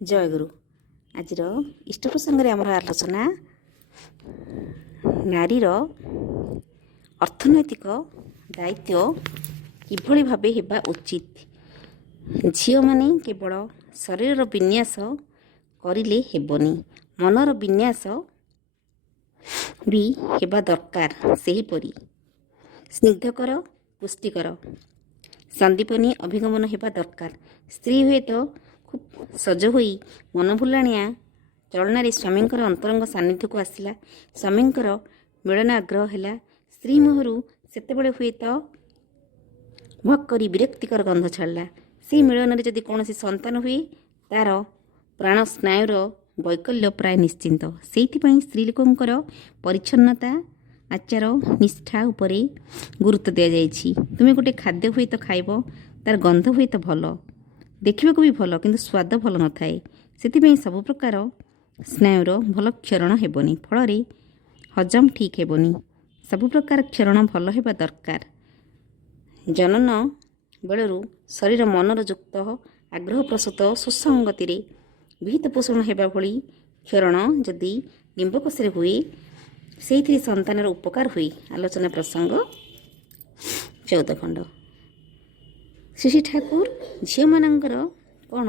ଜୟଗୁରୁ। ଆଜିର ଇଷ୍ଟ ପ୍ରସଙ୍ଗରେ ଆମର ଆଲୋଚନା ନାରୀର ଅର୍ଥନୈତିକ ଦାୟିତ୍ୱ କିଭଳି ଭାବେ ହେବା ଉଚିତ। ଝିଅମାନେ କେବଳ ଶରୀରର ବିନ୍ୟାସ କରିଲେ ହେବନି, ମନର ବିନ୍ୟାସ ବି ହେବା ଦରକାର। ସେହିପରି ସ୍ନିଗ୍ଧକର, ପୁଷ୍ଟିକର, ସନ୍ଦୀପନୀ ଅଭିଗମନ ହେବା ଦରକାର। ସ୍ତ୍ରୀ ହୁଏତ ଖୁବ୍ ସଜ ହୋଇ ମନଭୁଲାଣିଆ ଚଳନାରେ ସ୍ୱାମୀଙ୍କର ଅନ୍ତରଙ୍ଗ ସାନ୍ନିଧ୍ୟକୁ ଆସିଲା, ସ୍ୱାମୀଙ୍କର ମିଳନ ଆଗ୍ରହ ହେଲା। ସ୍ତ୍ରୀ ମୁହଁରୁ ସେତେବେଳେ ହୁଏତ ଭକ୍ କରି ବିରକ୍ତିକର ଗନ୍ଧ ଛାଡ଼ିଲା। ସେହି ମିଳନରେ ଯଦି କୌଣସି ସନ୍ତାନ ହୁଏ, ତା'ର ପ୍ରାଣ ସ୍ନାୟୁର ବୈକଲ୍ୟ ପ୍ରାୟ ନିଶ୍ଚିନ୍ତ। ସେଇଥିପାଇଁ ସ୍ତ୍ରୀ ଲୋକଙ୍କର ପରିଚ୍ଛନ୍ନତା, ଆଚାର, ନିଷ୍ଠା ଉପରେ ଗୁରୁତ୍ୱ ଦିଆଯାଇଛି। ତୁମେ ଗୋଟେ ଖାଦ୍ୟ ହୁଏତ ଖାଇବ, ତା'ର ଗନ୍ଧ ହୁଏତ ଭଲ, ଦେଖିବାକୁ ବି ଭଲ, କିନ୍ତୁ ସ୍ୱାଦ ଭଲ ନଥାଏ। ସେଥିପାଇଁ ସବୁ ପ୍ରକାର ସ୍ନାୟୁର ଭଲ କ୍ଷରଣ ହେବନି, ଫଳରେ ହଜମ ଠିକ୍ ହେବନି। ସବୁ ପ୍ରକାର କ୍ଷରଣ ଭଲ ହେବା ଦରକାର। ଜନନ ବେଳରୁ ଶରୀର ମନର ଯୁକ୍ତ ଆଗ୍ରହ ପ୍ରସୂତ ସୁସଙ୍ଗତିରେ ବିହିତ ପୋଷଣ ହେବା ଭଳି କ୍ଷରଣ ଯଦି ନିମ୍ବକୋଷରେ ହୁଏ, ସେଇଥିରେ ସନ୍ତାନର ଉପକାର ହୁଏ। ଆଲୋଚନା ପ୍ରସଙ୍ଗ 14 ଖଣ୍ଡ। ଶ୍ରୀ ଠାକୁର ଝିଅମାନଙ୍କର କ'ଣ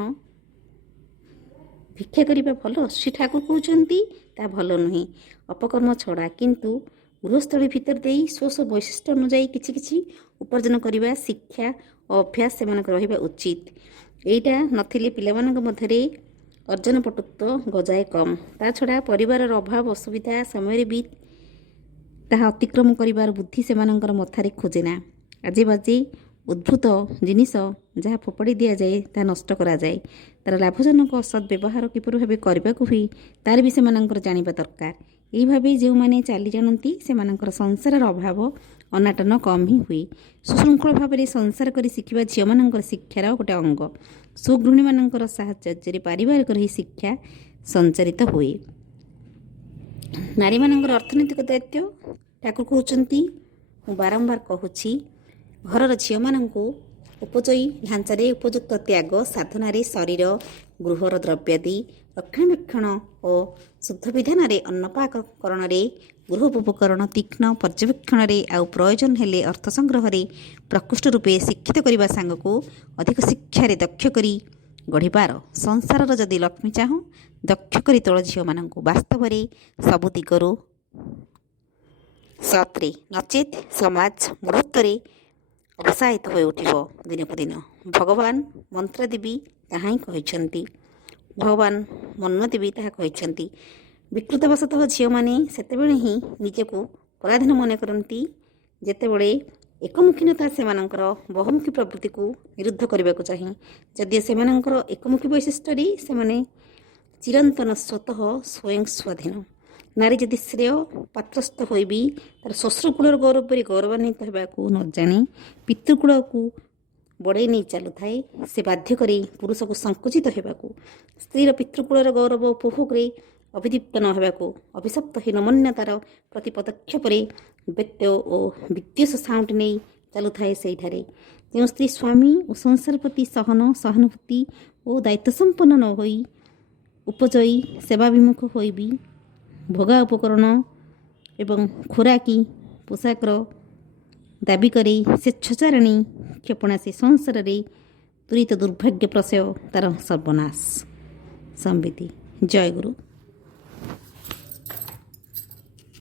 ଭିକ୍ଷା କରିବା ଭଲ? ଶ୍ରୀ ଠାକୁର କହୁଛନ୍ତି ତାହା ଭଲ ନୁହେଁ, ଅପକର୍ମ ଛଡ଼ା। କିନ୍ତୁ ଗୃହସ୍ଥଳୀ ଭିତର ଦେଇ ସ୍ୱ ବୈଶିଷ୍ଟ୍ୟ ଅନୁଯାୟୀ କିଛି କିଛି ଉପାର୍ଜନ କରିବା ଶିକ୍ଷା ଓ ଅଭ୍ୟାସ ସେମାନଙ୍କର ରହିବା ଉଚିତ। ଏଇଟା ନଥିଲେ ପିଲାମାନଙ୍କ ମଧ୍ୟରେ ଅର୍ଜନ ପଟୁତ୍ୱ ଗଜାଏ କମ୍। ତା ଛଡ଼ା ପରିବାରର ଅଭାବ ଅସୁବିଧା ସମୟରେ ବି ତାହା ଅତିକ୍ରମ କରିବାର ବୁଦ୍ଧି ସେମାନଙ୍କର ମଥାରେ ଖୋଜେନା। ଆଜେ ବାଜେ ଉଦ୍ଭୂତ ଜିନିଷ ଯାହା ଫୋପାଡ଼ି ଦିଆଯାଏ, ତାହା ନଷ୍ଟ କରାଯାଏ। ତା'ର ଲାଭଜନକ ଅସତ୍ ବ୍ୟବହାର କିପରି ଭାବେ କରିବାକୁ ହୁଏ, ତା'ର ବି ସେମାନଙ୍କର ଜାଣିବା ଦରକାର। ଏହି ଭାବେ ଯେଉଁମାନେ ଚାଲି ଜାଣନ୍ତି, ସେମାନଙ୍କର ସଂସାରର ଅଭାବ ଅନାଟନ କମ୍ ହିଁ ହୁଏ। ସୁଶୃଙ୍ଖଳ ଭାବରେ ସଂସାର କରି ଶିଖିବା ଝିଅମାନଙ୍କର ଶିକ୍ଷାର ଗୋଟେ ଅଙ୍ଗ। ସୁଗୃହିଣୀମାନଙ୍କର ସାହଚର୍ଯ୍ୟରେ ପାରିବାରିକର ଏହି ଶିକ୍ଷା ସଞ୍ଚାରିତ ହୁଏ। ନାରୀମାନଙ୍କର ଅର୍ଥନୈତିକ ଦାୟିତ୍ୱ ଠାକୁର କହୁଛନ୍ତି, ମୁଁ ବାରମ୍ବାର କହୁଛି, ଘରର ଝିଅମାନଙ୍କୁ ଉପଯୋଗୀ ଢାଞ୍ଚାରେ ଉପଯୁକ୍ତ ତ୍ୟାଗ ସାଧନାରେ, ଶରୀର ଗୃହର ଦ୍ରବ୍ୟାଦି ରକ୍ଷଣାବେକ୍ଷଣ ଓ ଶୁଦ୍ଧ ବିଧାନରେ, ଅନ୍ନପାକକରଣରେ, ଗୃହ ଉପକରଣ ତୀକ୍ଷ୍ଣ ପର୍ଯ୍ୟବେକ୍ଷଣରେ, ଆଉ ପ୍ରୟୋଜନ ହେଲେ ଅର୍ଥ ସଂଗ୍ରହରେ ପ୍ରକୃଷ୍ଟ ରୂପେ ଶିକ୍ଷିତ କରିବା ସାଙ୍ଗକୁ ଅଧିକ ଶିକ୍ଷାରେ ଦକ୍ଷ କରି ଗଢ଼ିବାର। ସଂସାରର ଯଦି ଲକ୍ଷ୍ମୀ ଚାହୁଁ, ଦକ୍ଷ କରି ତୋଳ ଝିଅମାନଙ୍କୁ ବାସ୍ତବରେ ସବୁ ଦିଗରୁ ସତ୍ରେ, ନଚେତ୍ ସମାଜ ମୁହୂର୍ତ୍ତରେ ଅବସାୟିତ ହୋଇ ଉଠିବ ଦିନକୁ ଦିନ। ଭଗବାନ ମନ୍ତ୍ରାଦେବୀ ତାହା ହିଁ କହିଛନ୍ତି। ଭଗବାନ ମନ୍ମଦେବୀ ତାହା କହିଛନ୍ତି। ବିକୃତବଶତଃ ଝିଅମାନେ ସେତେବେଳେ ହିଁ ନିଜକୁ ପରାଧୀନ ମନେ କରନ୍ତି, ଯେତେବେଳେ ଏକମୁଖୀନତା ସେମାନଙ୍କର ବହୁମୁଖୀ ପ୍ରବୃତ୍ତିକୁ ନିରୁଦ୍ଧ କରିବାକୁ ଚାହେଁ। ଯଦିଓ ସେମାନଙ୍କର ଏକମୁଖୀ ବୈଶିଷ୍ଟ୍ୟରେ ସେମାନେ ଚିରନ୍ତନ ସ୍ୱତଃ ସ୍ୱୟଂ ସ୍ୱାଧୀନ। ନାରୀ ଯଦି ଶ୍ରେୟ ପାତ୍ରସ୍ଥ ହୋଇବି ତା'ର ଶ୍ୱଶୁରକୂଳର ଗୌରବ ପରି ଗୌରବାନ୍ୱିତ ହେବାକୁ ନ ଜାଣେ, ପିତୃକୂଳକୁ ବଡ଼େଇ ନେଇ ଚାଲୁଥାଏ, ସେ ବାଧ୍ୟ କରେ ପୁରୁଷକୁ ସଙ୍କୁଚିତ ହେବାକୁ। ସ୍ତ୍ରୀର ପିତୃକୂଳର ଗୌରବ ଉପଭୋଗରେ ଅଭିଦୀପ୍ତ ନ ହେବାକୁ ଅଭିଶପ୍ତ ହୋଇ ନମନ୍ୟତାର ପ୍ରତି ପଦକ୍ଷେପରେ ବ୍ୟତ୍ୟୟ ଓ ବିଦ୍ୱେଷ ସାଉଁଟି ନେଇ ଚାଲୁଥାଏ। ସେଇଠାରେ ଯେଉଁ ସ୍ତ୍ରୀ ସ୍ୱାମୀ ଓ ସଂସାର ପ୍ରତି ସହାନୁଭୂତି ଓ ଦାୟିତ୍ୱସମ୍ପନ୍ନ ନ ହୋଇ ଉପଯୋଗୀ ସେବାଭିମୁଖ ହୋଇବି ଭୋଗା ଉପକରଣ ଏବଂ ଖୋରାକି ପୋଷାକର ଦାବି କରି ସ୍ୱେଚ୍ଛାଚାରିଣୀ କ୍ଷେପଣାସୀ ସଂସାରରେ ତୁରିତ ଦୁର୍ଭାଗ୍ୟ ପ୍ରସୟ ତା'ର ସର୍ବନାଶ। ସମ୍ବିତି। ଜୟଗୁରୁ।